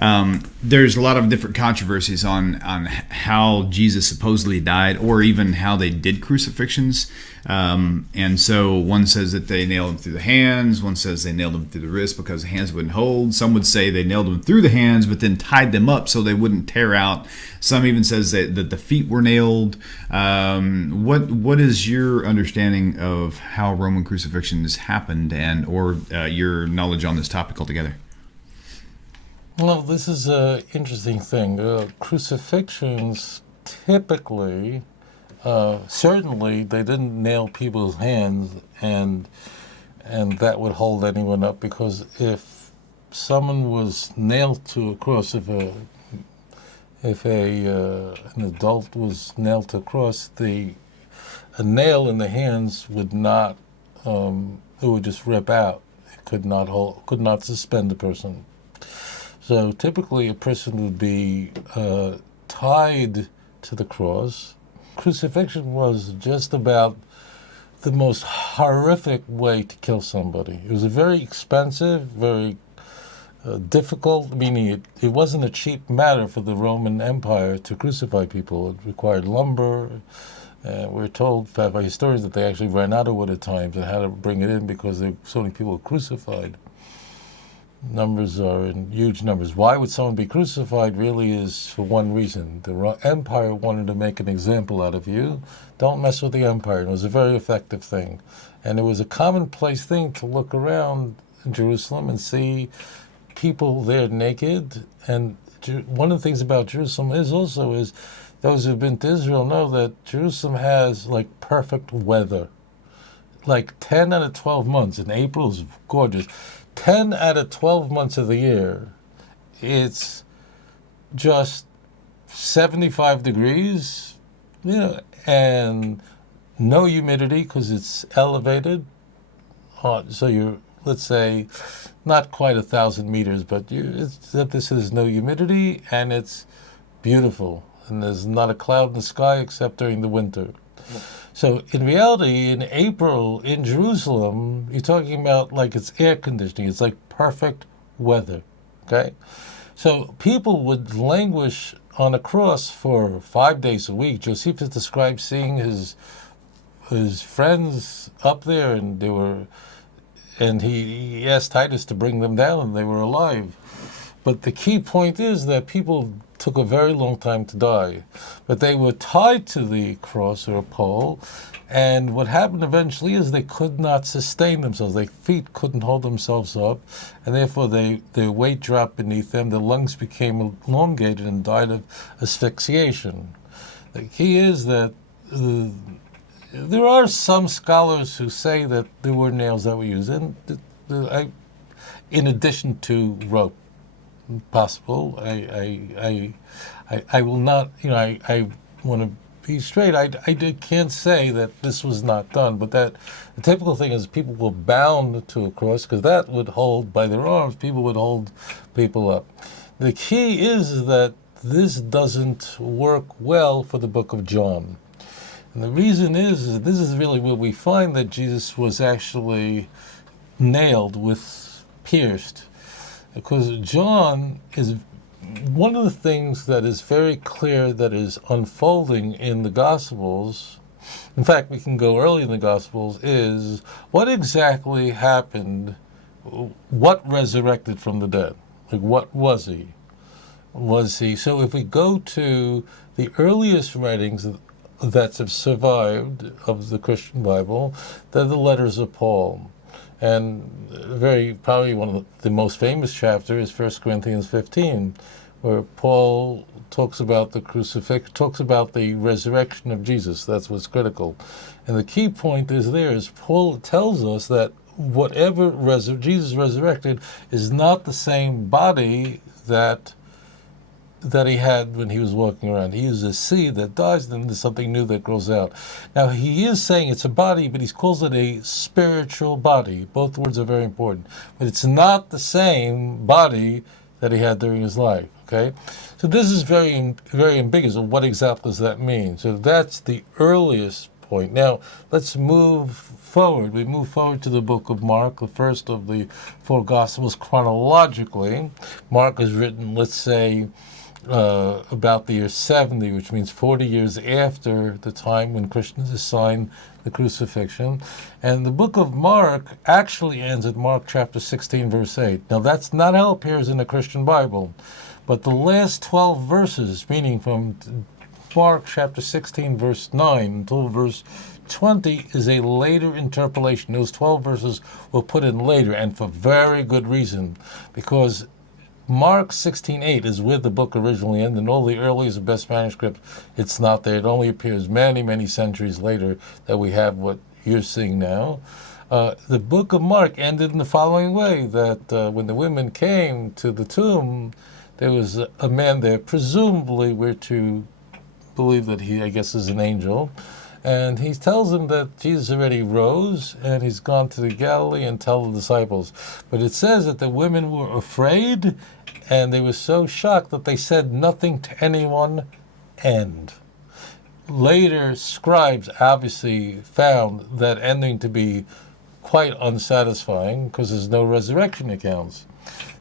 There's a lot of different controversies on how Jesus supposedly died, or even how they did crucifixions. And so one says that they nailed him through the hands. One says they nailed him through the wrist because the hands wouldn't hold. Some would say they nailed him through the hands, but then tied them up so they wouldn't tear out. Some even says that the feet were nailed. What is your understanding of how Roman crucifixions happened, and or your knowledge on this topic altogether? Well, this is an interesting thing. Crucifixions typically, certainly, they didn't nail people's hands, and that would hold anyone up, because if someone was nailed to a cross, if an adult was nailed to a cross, a nail in the hands would not, it would just rip out. It could not suspend the person. So typically a person would be tied to the cross. Crucifixion was just about the most horrific way to kill somebody. It was a very expensive, very difficult, meaning it wasn't a cheap matter for the Roman Empire to crucify people. It required lumber. We're told by historians that they actually ran out of wood at times and had to bring it in because so many people were crucified. Numbers are in huge numbers. Why would someone be crucified really is for one reason. The empire wanted to make an example out of you. Don't mess with the empire. It was a very effective thing. And it was a commonplace thing to look around in Jerusalem and see people there naked. And one of the things about Jerusalem is those who've been to Israel know that Jerusalem has like perfect weather. Like 10 out of 12 months. And April is gorgeous. 10 out of 12 months of the year, it's just 75 degrees, and no humidity because it's elevated. So you're, let's say, not quite 1,000 meters, but this is no humidity, and it's beautiful. And there's not a cloud in the sky except during the winter. So in reality, in April in Jerusalem, you're talking about like it's air conditioning. It's like perfect weather, okay? So people would languish on a cross for 5 days a week. Josephus describes seeing his friends up there, and he asked Titus to bring them down, and they were alive. But the key point is that people took a very long time to die. But they were tied to the cross or a pole, and what happened eventually is they could not sustain themselves. Their feet couldn't hold themselves up, and therefore their weight dropped beneath them. Their lungs became elongated and died of asphyxiation. The key is that there are some scholars who say that there were nails that were used, and in addition to rope. Possible. I will not. I want to be straight. I can't say that this was not done, but that the typical thing is people were bound to a cross because that would hold by their arms. People would hold people up. The key is that this doesn't work well for the book of John, and the reason is this is really where we find that Jesus was actually nailed pierced. Because John is one of the things that is very clear that is unfolding in the Gospels. In fact, we can go early in the Gospels, is what exactly happened, what resurrected from the dead? Like, what was he? So if we go to the earliest writings that have survived of the Christian Bible, they're the letters of Paul. And probably one of the most famous chapters is 1 Corinthians 15, where Paul talks about the crucifixion, talks about the resurrection of Jesus. That's what's critical. And the key point is Paul tells us that whatever Jesus resurrected is not the same body that he had when he was walking around. He is a seed that dies, and then there's something new that grows out. Now, he is saying it's a body, but he calls it a spiritual body. Both words are very important. But it's not the same body that he had during his life, okay? So this is very, very ambiguous. What exactly does that mean? So that's the earliest point. Now, let's move forward. We move forward to the book of Mark, the first of the four Gospels chronologically. Mark is written, let's say, about the year 70, which means 40 years after the time when Christians assigned the crucifixion. And the book of Mark actually ends at Mark chapter 16, verse 8. Now, that's not how it appears in the Christian Bible, but the last 12 verses, meaning from Mark chapter 16, verse 9 until verse 20, is a later interpolation. Those 12 verses were put in later, and for very good reason, because Mark 16:8 is where the book originally ended. In all the earliest best manuscripts, it's not there. It only appears many, many centuries later that we have what you're seeing now. The book of Mark ended in the following way, that when the women came to the tomb, there was a man there. Presumably, we're to believe that he, I guess, is an angel. And he tells them that Jesus already rose and he's gone to the Galilee and tell the disciples. But it says that the women were afraid and they were so shocked that they said nothing to anyone. And later scribes obviously found that ending to be quite unsatisfying because there's no resurrection accounts.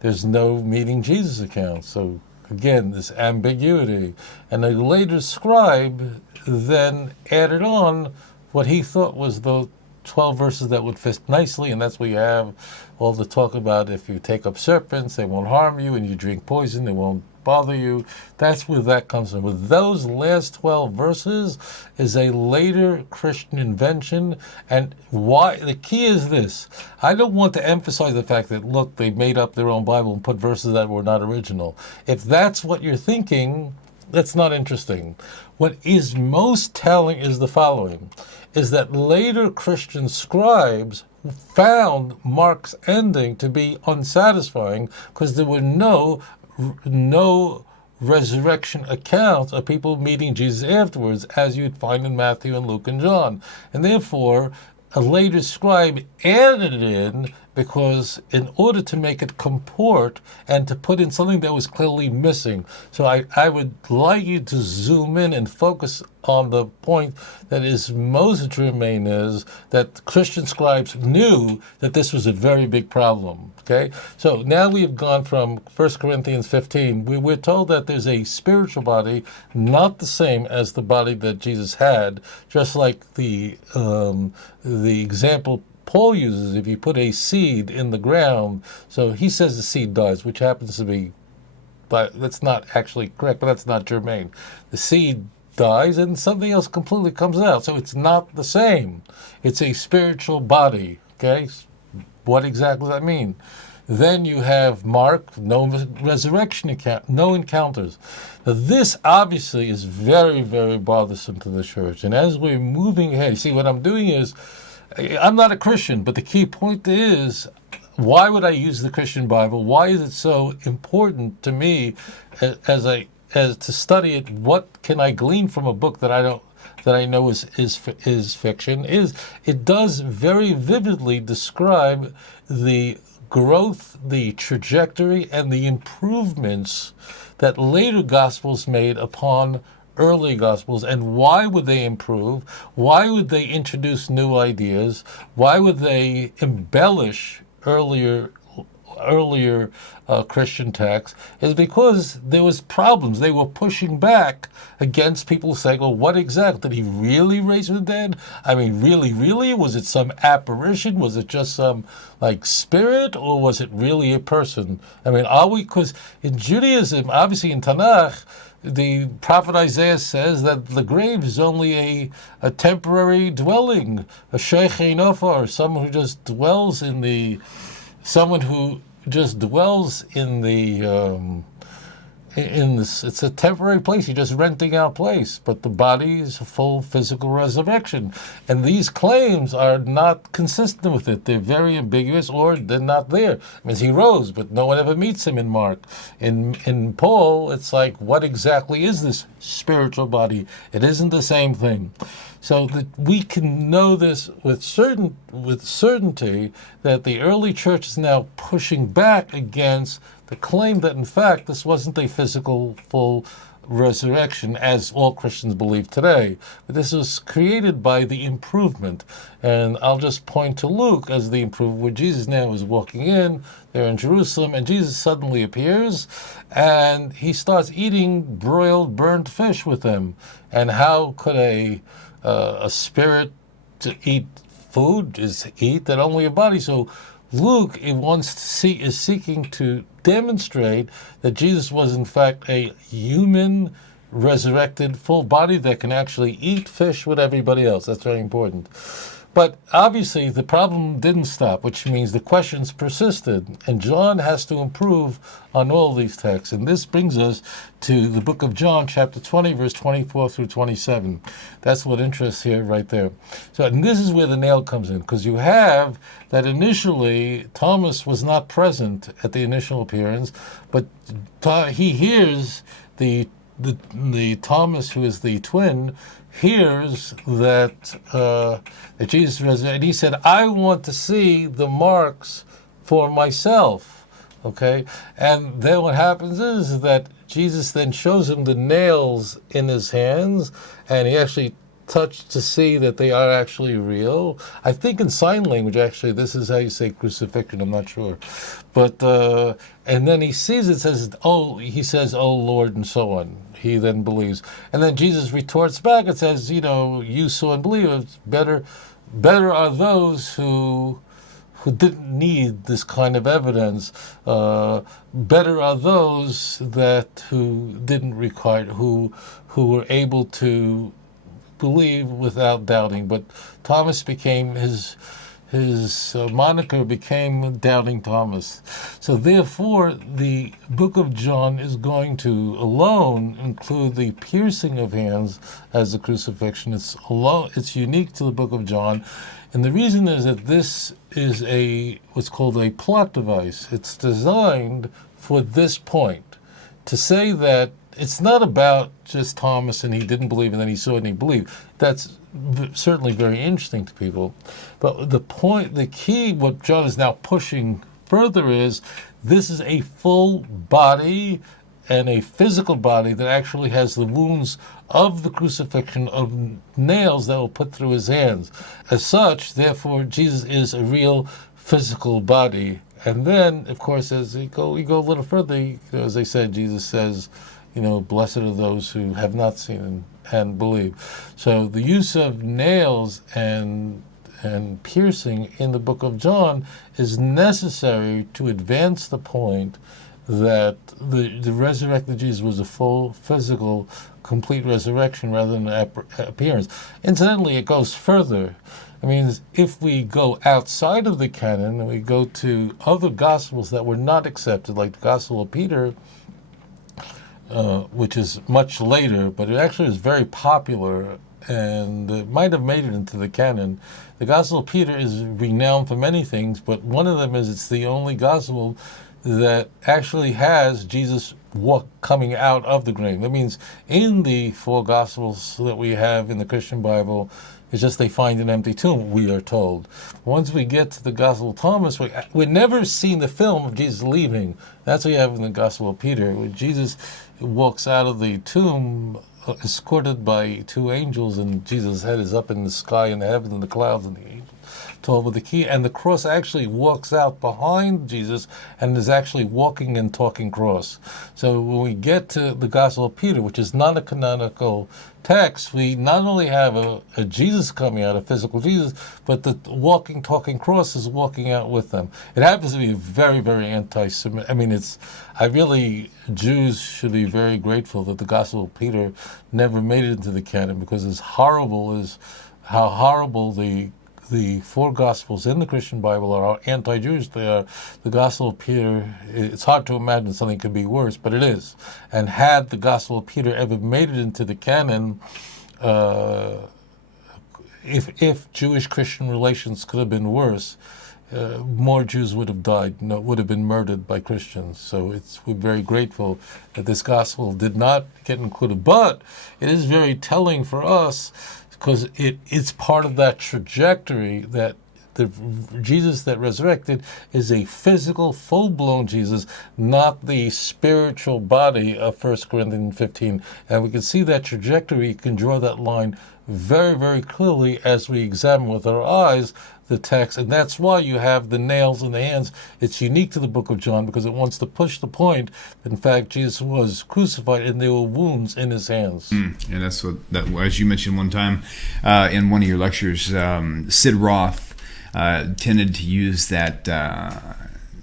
There's no meeting Jesus accounts. So again, this ambiguity. And a later scribe then added on what he thought was the 12 verses that would fit nicely, and that's where you have all the talk about if you take up serpents, they won't harm you, and you drink poison, they won't bother you. That's where that comes from. With those last 12 verses is a later Christian invention, and why the key is this. I don't want to emphasize the fact that, look, they made up their own Bible and put verses that were not original. If that's what you're thinking, that's not interesting. What is most telling is the following, is that later Christian scribes found Mark's ending to be unsatisfying because there were no resurrection accounts of people meeting Jesus afterwards, as you'd find in Matthew and Luke and John. And therefore, a later scribe added it in because in order to make it comport and to put in something that was clearly missing. So I would like you to zoom in and focus on the point that is most germane, is that Christian scribes knew that this was a very big problem. Okay, so now we've gone from 1 Corinthians 15. We're told that there's a spiritual body, not the same as the body that Jesus had, just like the example Paul uses. If you put a seed in the ground, so he says the seed dies, which happens to be, but that's not actually correct, but that's not germane. The seed dies and something else completely comes out, so it's not the same. It's a spiritual body, okay? What exactly does that mean? Then you have Mark, no resurrection account, no encounters. Now this obviously is very, very bothersome to the church. And as we're moving ahead, you see what I'm doing is, I'm not a Christian, but the key point is, why would I use the Christian Bible? Why is it so important to me as to study it? What can I glean from a book that I know is fiction? It does very vividly describe the growth, the trajectory, and the improvements that later Gospels made upon early Gospels. And why would they improve? Why would they introduce new ideas? Why would they embellish earlier Christian texts? Is because there was problems. They were pushing back against people saying, well, what exactly? Did he really raise from the dead? I mean, really? Was it some apparition? Was it just some spirit? Or was it really a person? I mean, because in Judaism, obviously in Tanakh, the prophet Isaiah says that the grave is only a temporary dwelling, a sheikh or someone who just dwells in the it's a temporary place. You're just renting out place, but the body is a full physical resurrection. And these claims are not consistent with it. They're very ambiguous, or they're not there. It means he rose, but no one ever meets him in Mark. In Paul, it's like, what exactly is this spiritual body? It isn't the same thing. So that we can know this with certainty that the early church is now pushing back against the claim that, in fact, this wasn't a physical, full resurrection as all Christians believe today. But this was created by the improvement. And I'll just point to Luke as the improvement, where Jesus now is walking in, they're in Jerusalem, and Jesus suddenly appears, and he starts eating broiled, burnt fish with them. And how could a spirit to eat food is eat that only a body? So Luke is seeking to demonstrate that Jesus was in fact a human, resurrected, full body that can actually eat fish with everybody else. That's very important. But obviously the problem didn't stop, which means the questions persisted. And John has to improve on all these texts. And this brings us to the book of John, chapter 20, verse 24 through 27. That's what interests here right there. So, and this is where the nail comes in, because you have that initially Thomas was not present at the initial appearance, but he hears the Thomas, who is the twin, hears that Jesus resurrected, and he said, I want to see the marks for myself. Okay? And then what happens is that Jesus then shows him the nails in his hands, and he actually touched to see that they are actually real. I think in sign language, actually, this is how you say crucifixion, I'm not sure. But, and then he sees it, he says, oh Lord, and so on. He then believes. And then Jesus retorts back and says, you saw and believe. It's better are those who didn't need this kind of evidence. Better are those who didn't require, who were able to believe without doubting. But Thomas became his moniker became Doubting Thomas. So therefore, the book of John is going to alone include the piercing of hands as the crucifixion. It's unique to the book of John. And the reason is that this is what's called a plot device. It's designed for this point, to say that it's not about just Thomas and he didn't believe and then he saw and he believed. That's certainly very interesting to people. But the key, what John is now pushing further is, this is a full body and a physical body that actually has the wounds of the crucifixion, of nails that were put through his hands. As such, therefore, Jesus is a real physical body. And then, of course, as we go a little further, as I said, Jesus says, blessed are those who have not seen and believe. So the use of nails and piercing in the book of John is necessary to advance the point that the resurrected Jesus was a full, physical, complete resurrection rather than an appearance. Incidentally, it goes further. I mean, if we go outside of the canon and we go to other Gospels that were not accepted, like the Gospel of Peter, which is much later, but it actually is very popular and it might have made it into the canon. The Gospel of Peter is renowned for many things, but one of them is it's the only Gospel that actually has Jesus coming out of the grave. That means in the four Gospels that we have in the Christian Bible, it's just they find an empty tomb, we are told. Once we get to the Gospel of Thomas, we've never seen the film of Jesus leaving. That's what you have in the Gospel of Peter, where Jesus walks out of the tomb escorted by two angels, and Jesus' head is up in the sky in the heavens and the clouds, and the angels told with the key, and the cross actually walks out behind Jesus and is actually walking and talking cross. So when we get to the Gospel of Peter, which is not a canonical text, we not only have a Jesus coming out, a physical Jesus, but the walking, talking cross is walking out with them. It happens to be very, very anti-Semitic. I mean, Jews should be very grateful that the Gospel of Peter never made it into the canon, because as horrible as how horrible the four Gospels in the Christian Bible are, how anti-Jewish they are. The Gospel of Peter, it's hard to imagine something could be worse, but it is. And had the Gospel of Peter ever made it into the canon, if Jewish-Christian relations could have been worse, more Jews would have died, would have been murdered by Christians. So we're very grateful that this Gospel did not get included. But it is very telling for us, because it's part of that trajectory that the Jesus that resurrected is a physical, full-blown Jesus, not the spiritual body of 1 Corinthians 15. And we can see that trajectory, you can draw that line very, very clearly as we examine with our eyes the text. And that's why you have the nails in the hands. It's unique to the book of John because it wants to push the point that, in fact, Jesus was crucified and there were wounds in his hands. And that's what, that, as you mentioned one time in one of your lectures, Sid Roth tended to use that,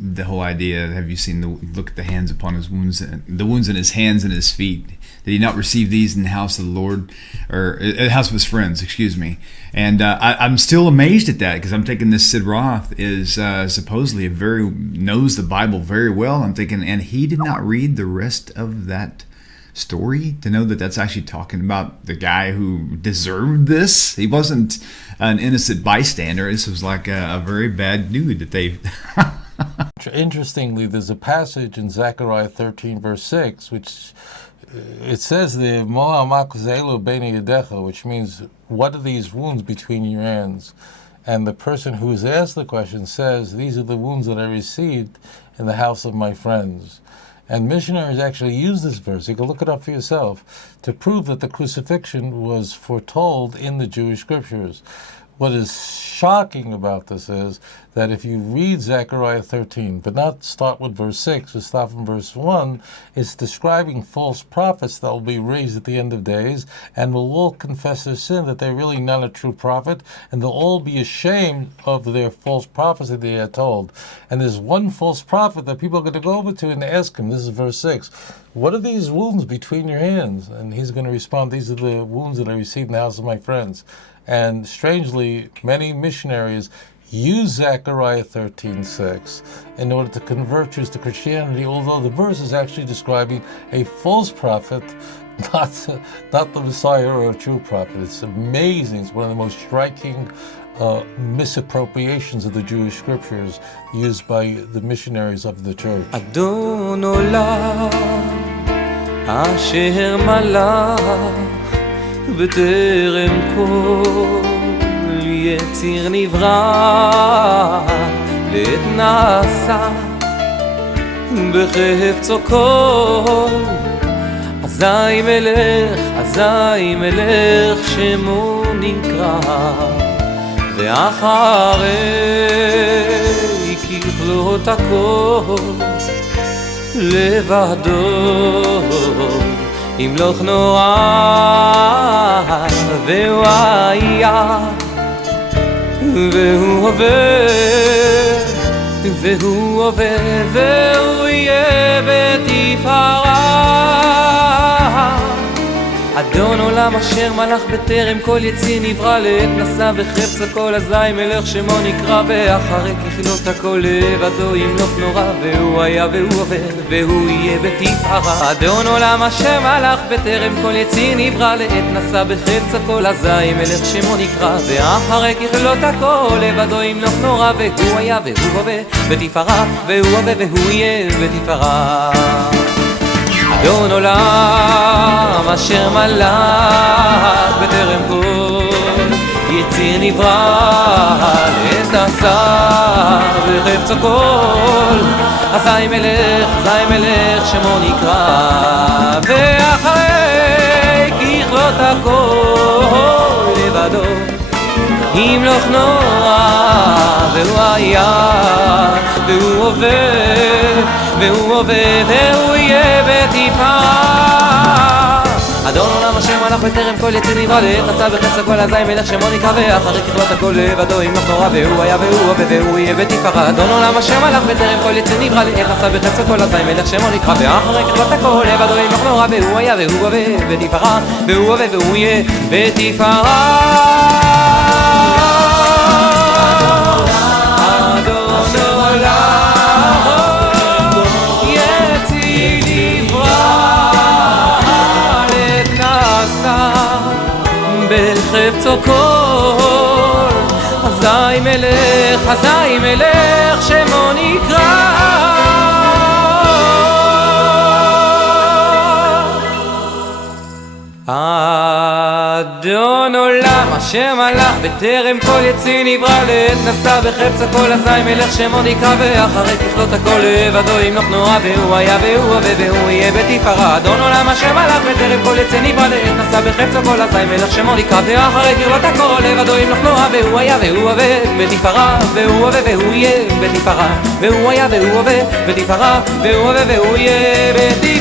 the whole idea, have you seen look at the hands upon his wounds, the wounds in his hands and his feet? Did he not receive these in the house of the Lord, or the house of his friends, excuse me? And I'm still amazed at that, because I'm thinking this Sid Roth is supposedly knows the Bible very well. I'm thinking, and he did not read the rest of that story to know that that's actually talking about the guy who deserved this. He wasn't an innocent bystander. This was like a very bad dude that they... Interestingly, there's a passage in Zechariah 13, verse 6, which it says there, which means, what are these wounds between your hands? And the person who's asked the question says, these are the wounds that I received in the house of my friends. And missionaries actually use this verse, you can look it up for yourself, to prove that the crucifixion was foretold in the Jewish scriptures. What is shocking about this is that if you read Zechariah 13, but not start with verse 6, but start from verse 1, it's describing false prophets that will be raised at the end of days and will all confess their sin, that they're really not a true prophet, and they'll all be ashamed of their false prophecy they are told. And there's one false prophet that people are going to go over to and ask him, this is verse 6, what are these wounds between your hands? And he's going to respond, these are the wounds that I received in the house of my friends. And strangely, many missionaries use Zechariah 13:6 in order to convert Jews to Christianity, although the verse is actually describing a false prophet, not the Messiah or a true prophet. It's amazing. It's one of the most striking misappropriations of the Jewish scriptures used by the missionaries of the church. Adon olam asher malach בטרם כל יציר נברא לעת נעשה בחפצו כל אזי מלך שמו נקרא ואחרי ככלות הכל לבדו ימלוך נורא והוא היה והוא הווה והוא יהיה בתפארה אדון עולם אשר מלך בטרם כל יציר נברא לעת נשא בחפץ הכל אזי מלך שמו נקרא ואחרי ככלות הכל לבדו ימלוך נורא והוא היה והוא הווה והוא יהיה בתפארה אדון עולם אשר מלך בטרם כל יציר נברא לעת נשא בחפץ הכל אזי מלך שמו נקרא ואחרי ככלות הכל לבדו ימלוך נורא והוא היה והוא הווה בתפארה והוא הווה והוא יהיה בתפארה אדון עולם אשר מלך בטרם כל יציר נברא לעת נשא בחפצו כל אזי מלך שמו נקרא ואחרי ככלות הכל לבדו ימלוך נורא והוא היה והוא הווה והוא יהיה בתפארה אדון עולם אשר מלך בטרם כל יציר נברא לעת נשא בחפץ הכל אזי מלך שמו נקרא ואחרי ככלות הכל לבדו ימלוך נורא והוא היה והוא הווה והוא יהיה בתפארה אדון עולם אשר מלך בטרם כל יציר נברא לעת נשא בחפץ הכל אזי מלך שמו נקרא ואחרי ככלות הכל לבדו ימלוך נורא והוא היה והוא הווה בתפארה והוא הווה והוא יהיה בתפארה בחפצו כל אזי מלך שמו נקרא אדון עולם אשר מלך בטרם כל יציא נברא לעת נשא בחפץ הכל אזי מלך שמו נקרא ואחרי ככלות הכל לבדו ימלוך נורא והוא היה והוא הווה והוא יהיה בתפארה אדון עולם אשר מלך בטרם כל יציא נברא לעת נשא בחפץ הכל אזי מלך שמו נקרא ואחרי ככלות הכל לבדו ימלוך נורא והוא היה והוא הווה בתפארה והוא הווה והוא יהיה בתפארה והוא היה והוא הווה בתפארה והוא הווה והוא יהיה בתפארה